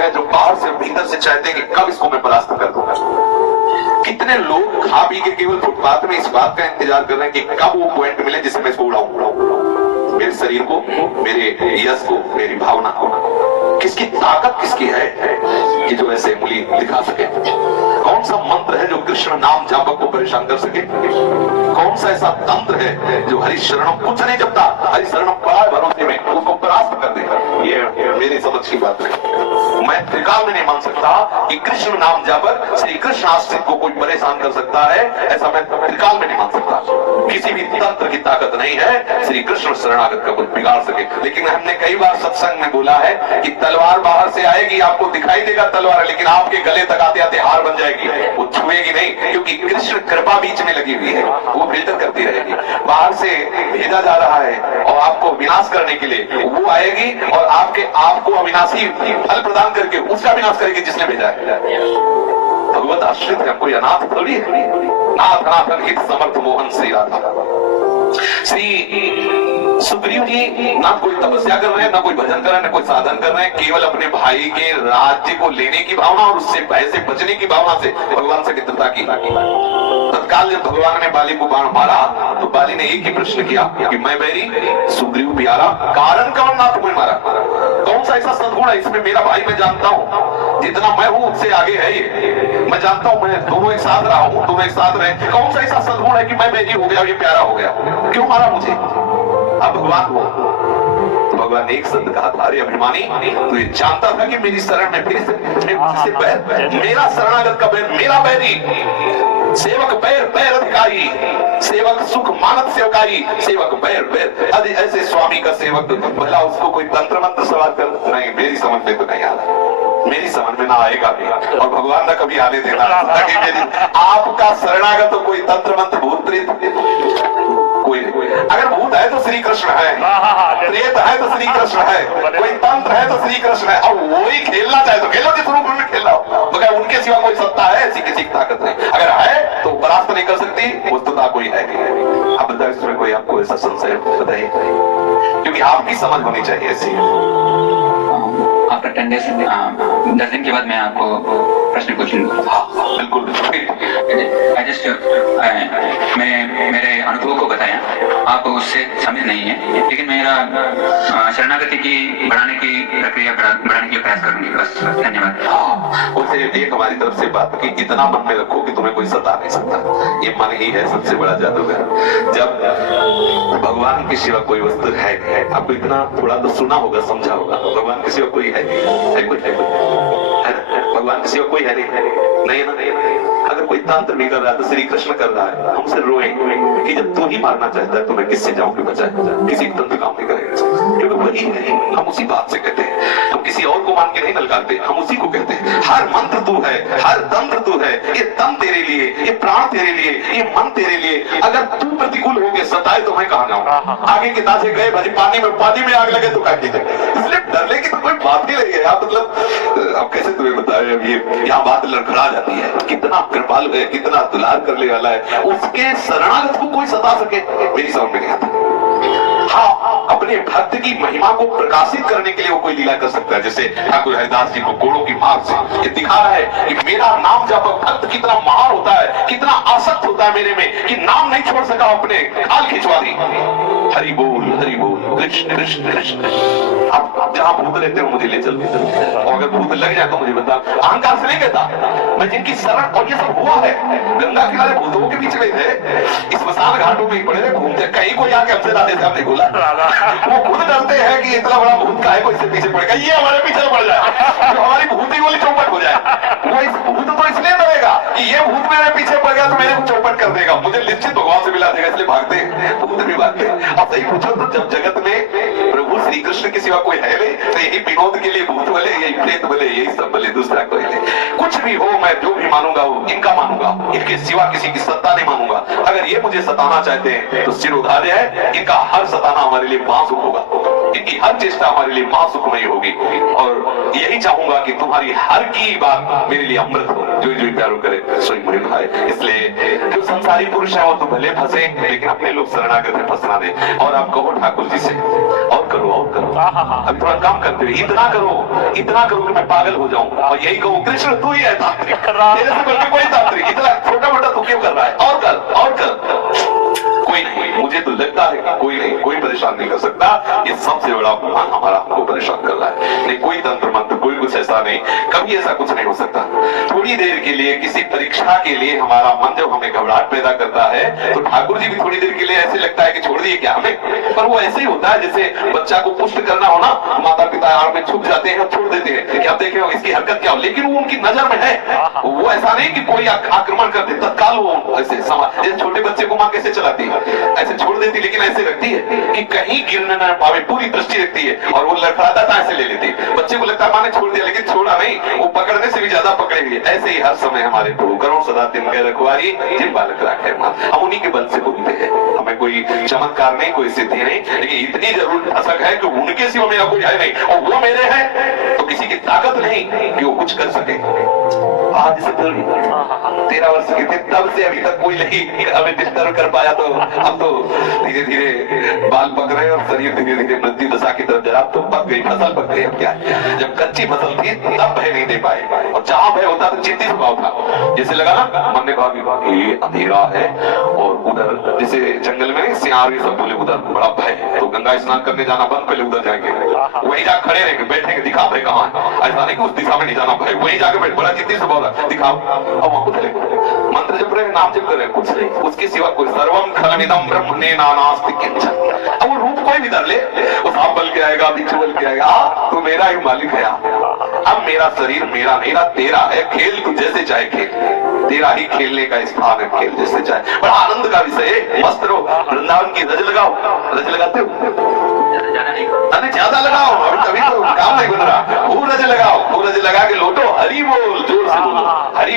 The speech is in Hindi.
हैं जो बाहर से भीतर से चाहते हैं कि कब इसको मैं परास्त कर दूंगा। कितने लोग खा पी के केवल फुटपाथ में इस बात का इंतजार कर रहे हैं कि कब वो पॉइंट मिले जिससे मैं इसको उड़ाऊं, मेरे शरीर को, मेरे यश को, मेरी भावना को। किसकी ताकत किसकी है कि जो ऐसे उंगली दिखा सके? कौन सा मंत्र है जो कृष्ण नाम जापक को परेशान कर सके? कौन सा ऐसा तंत्र है जो हरि शरणम कुछ नहीं जपता, हरि शरणम पड़ा है भरोसे में, उसको परास्त कर देगा? ये मेरी समझ की बात है। मैं त्रिकाल में नहीं मान सकता कि कृष्ण नाम जापक श्री कृष्ण आश्रित को कोई परेशान कर सकता है, ऐसा मैं त्रिकाल में नहीं मान सकता। किसी भी तंत्र की ताकत नहीं है श्री कृष्ण शरणागत का कुछ बिगाड़ सके। लेकिन हमने कई बार सत्संग में बोला है कि तलवार बाहर से आएगी, आपको दिखाई देगा तलवार, लेकिन आपके गले तक आते आते हार बन जाएगी, वो छुएगी नहीं, क्योंकि कृष्ण कृपा बीच में लगी हुई है, वो फिल्टर करती रहेगी। बाहर से भेजा जा रहा है और आपको विनाश करने के लिए, वो आएगी और आपके आपको अविनाशी फल प्रदान करके उसका विनाश करेगी जिसने भेजा है। भगवत आश्रित है, कोई अनाथ थोड़ी है। नाथ नाथन हित समर्थ मोहन श्री राधा। श्री सुग्रीव जी ना कोई तपस्या कर रहे हैं, ना कोई भजन कर रहे हैं, ना कोई साधन कर रहे हैं, केवल अपने भाई के राज्य को लेने की भावना और उससे भय से बचने की भावना से भगवान से मित्रता की। तत्काल जब भगवान ने बाली को बाण मारा तो बाली ने एक ही प्रश्न किया कि मैं बैरी, सुग्रीव प्यारा, कारण कौन ना तुम्हें मारा? कौन सा ऐसा सद्गुण है इसमें? मेरा भाई मैं जानता हूँ, जितना मैं हूँ उससे आगे है ये, मैं जानता हूँ, मैं दोनों एक साथ रहा हूँ, दोनों एक साथ रहे। कौन सा ऐसा सद्गुण है कि मैं बैरी हो गया, ये प्यारा हो गया? क्यों मारा मुझे? अब भगवान हो तो भगवान ने एक शब्द कहा था, अरे अभिमानी, तो ये जानता था कि मेरी शरण में फिर से बैर, मेरा शरणागत का बैर, मेरा बैरी, सेवक बैर बैर अधिकारी, सेवक सुख मानत सेवकाई, सेवक बैर बैर। ऐसे स्वामी का सेवक भला उसको कोई तंत्र मंत्र सवाल कर? नहीं, मेरी समझ में तो नहीं आ रहा, मेरी समझ में ना आएगा भी, और भगवान ना कभी आने देना ताकि मेरी आपका शरणागत तो कोई तंत्र मंत्र भूत प्रेत कोई नहीं। अगर भूत है तो श्री कृष्ण है, प्रेत है तो श्री कृष्ण है, कोई तंत्र है तो श्री कृष्ण है, और वही खेलना चाहे तो खेलो, जिस रूप में खेलना हो, मगर उनके सिवा कोई सत्ता है ऐसी किसी की ताकत नहीं। अगर है तो परास्त नहीं कर सकती, वस्तुतः कोई है नहीं। अब बताओ इसमें कोई आपको ऐसा संशय बताइए, क्योंकि आपकी समझ होनी चाहिए ऐसी। आफ्टर 10 days 10 दिन के बाद मैं आपको प्रश्न पूछूंगा। बिल्कुल मैं मेरे अनुभव को बताया, आप उससे समझ नहीं है, लेकिन मेरा शरणागति की बढ़ाने की प्रक्रिया बढ़ाने के लिए प्रयास करूंगी बस। धन्यवाद। उसे एक हमारी तरफ से बात की, इतना मन में रखो कि तुम्हें कोई सता नहीं सकता। ये मन ही है सबसे बड़ा जादूगर। जब भगवान की सिवा कोई वस्तु है, आपको इतना थोड़ा तो सुना होगा, समझा होगा, भगवान की सिवा कोई है कोई भगवान की सिवा कोई है नहीं ना, नहीं। अगर कोई तंत्र भी कर रहा है तो श्री कृष्ण कर रहा है, हमसे रोएंगे कि जब तू ही मारना चाहता है तो मैं किससे जाऊं कि बचाए? किसी तंत्र काम नहीं करेगा, क्योंकि वही है। हम उसी बात से कहते हैं, हम किसी और को मान के नहीं ललकारते, हम उसी को कहते हैं। हर मंत्र तू है, हर तंत्र तू है, ये तन तेरे लिए, ये प्राण तेरे लिए, ये मन तेरे लिए। अगर तू प्रतिकूल हो गए, सताए तो मैं कहाँ जाऊँ? आगे के ताजे गए भरी पानी में आग लगे तो क्या कीजिए? इसलिए डरने की तो कोई बात ही नहीं है। मतलब अब कैसे तुम्हें बताए, अब ये यहाँ बात लड़खड़ा जाती है। कितना कृपालु है, कितना दुलार करने वाला है, उसके शरणागत को कोई सता सके, मेरी समझ में नहीं आता। हाँ, अपने भक्त की महिमा को प्रकाशित करने के लिए वो कोई लीला कर सकता है, जैसे ठाकुर हरिदास जी को घोड़ों की मार्ग से ये दिखा रहा है कि मेरा नाम जापक भक्त कितना महान होता है, कितना आसक्त होता है मेरे में, कि नाम नहीं छोड़ सका, अपने खाल खिंचवा दी। हरि बोल कृष्ण कृष्ण कृष्ण। आप जहाँ भूत रहते हो मुझे ले चलते, और अगर भूत लग जाए तो मुझे बता। अहंकार से नहीं कहता मैं, जिनकी शरण, और ये सब हुआ है, गंगा किनारे भूतों के बीच में थे, स्मशान घाटों में पड़े थे घूमते, कहीं कोई आके हमसे दादे साहब ने बोला, वो खुद डरते हैं कि इतना बड़ा भूत का है, कोई इससे पीछे पड़ेगा, ये हमारे पीछे पड़ जाए तो हमारी भूत ही बोली चौपट हो जाए। वो इस भूत तो इसलिए डरेगा कि ये भूत मेरे पीछे पड़ गया तो मेरे को चौपट कर देगा, मुझे निश्चित भगवान से मिला देगा, इसलिए भागते हैं, भूत भी भागते हैं। अब सही पूछो तो जब जगत में प्रभु श्री कृष्ण के सिवा कोई है नहीं, तो यही विनोद के लिए भूत बोले, यही प्रेत बोले, यही सब बोले, दूसरा कोई नहीं। कुछ भी हो, मैं जो भी मानूंगा वो इनका मानूंगा, इनके सिवा किसी की सत्ता नहीं मानूंगा। अगर ये मुझे सताना चाहते हैं तो सिर उधार्य है, इनका हर सताना हमारे लिए बांसुर होगा। इनकी हर चेष्टा हमारे लिए मां सुखमयी होगी, और यही चाहूंगा कि तुम्हारी हर की बात मेरे लिए अमृत हो। जो जो प्यारो करे सोई मुझे भाई। इसलिए जो संसारी पुरुष है वो तो भले फंसे, लेकिन अपने लोग शरणागत में फंसना दे। और आप कहो ठाकुर जी से और करो और करो, अभी थोड़ा काम करते हुए इतना करो कि मैं पागल हो जाऊं, और यही कहूँ कृष्ण तू ही है तांत्रिक, तेरे से बढ़कर कोई तांत्रिक, इतना छोटा मोटा तू क्यों कर रहा है, और कर। कोई नहीं, मुझे तो लगता है कि कोई नहीं, कोई परेशान नहीं कर सकता। ये सबसे बड़ा अपमान हमारा हमको परेशान कर रहा है। नहीं कोई तंत्र मंत्र, कोई कुछ ऐसा नहीं, कभी ऐसा कुछ नहीं हो सकता। थोड़ी देर के लिए किसी परीक्षा के लिए हमारा मन जब हमें घबराहट पैदा करता है, तो ठाकुर जी भी थोड़ी देर के लिए ऐसे लगता है कि छोड़ दिए क्या हमें, पर वो ऐसे ही होता है जैसे बच्चा को पुष्ट करना हो ना, माता पिता आड़ में छुप जाते हैं, छोड़ देते हैं कि अब देखें इसकी हरकत क्या हो, लेकिन वो उनकी नजर में है। वो ऐसा नहीं कि कोई आक्रमण कर दे, तत्काल वो ऐसे जैसे छोटे बच्चे को माँ कैसे चलाती है, ऐसे छोड़ देती, लेकिन ऐसे रखती है कि कहीं गिरने न पावे, पूरी दृष्टि रखती है, और वो लड़खड़ाता था ऐसे ले लेती। बच्चे को लगता है माँ ने छोड़ दिया, लेकिन छोड़ा नहीं, वो पकड़ने से भी ज्यादा पकड़े हुए। ऐसे ही हर समय हमारे प्रभु करो सदा दिन के रखवारी जिन बालक राखे मां, हम उन्हीं के बल से बोलते हैं। हमें कोई चमत्कार नहीं, कोई सिद्धि नहीं, लेकिन इतनी जरूर असक है कि उनके सिवा मेरा कोई है नहीं, और वो मेरे हैं तो किसी की ताकत नहीं कि वो कुछ कर सके। आज से 13 वर्ष के थे तब से अभी तक कोई नहीं हमें डिस्टर्ब कर पाया, तो अब तो धीरे धीरे बाल पक रहे और शरीर धीरे धीरे मृत्यु दशा की तरफ जरा तो पक गई, फसल पक गई। अब क्या है, जब कच्ची फसल थी तब भय नहीं दे पाए, और जहां भय होता तो चिंतित स्वभाव था। जैसे लगा ना मन ने कहा कि ये अंधेरा है, और उधर जैसे जंगल में सियार ये सब बोले उधर बड़ा भय है, तो गंगा स्नान करने जाना बंद, पहले उधर जाएंगे, वही जाकर खड़े रहेंगे, बैठेंगे, दिखा भय कहाँ है, ऐसा नहीं कि उस दिशा में नहीं जाना, भय वही जाकर बैठ, बड़ा चिंतित स्वभाव दिखाओ। अब वहां कुछ मंत्र जप रहे, नाम जप कर रहे, कुछ नहीं, उसके सिवा कोई सर्वम खलमिदं ब्रह्मणे नानास्ति किंचन। अब वो रूप कोई भी धर ले, वो सांप बल के आएगा, बिच्छू बल के आएगा, तो मेरा ही मालिक है। अब मेरा शरीर मेरा नहीं रहा, तेरा है, खेल तू जैसे चाहे खेल, तेरा ही खेलने का स्थान है, खेल जैसे चाहे। बड़ा आनंद का विषय है, मस्त रहो, वृंदावन की रज लगाओ, रज लगाते हो ज्यादा लगाओ, अभी तभी तो काम नहीं बन रहा, खूब रज लगाओ, खूब रज लगा के लौटो, हरि बोल, जोर से बोलो हरि।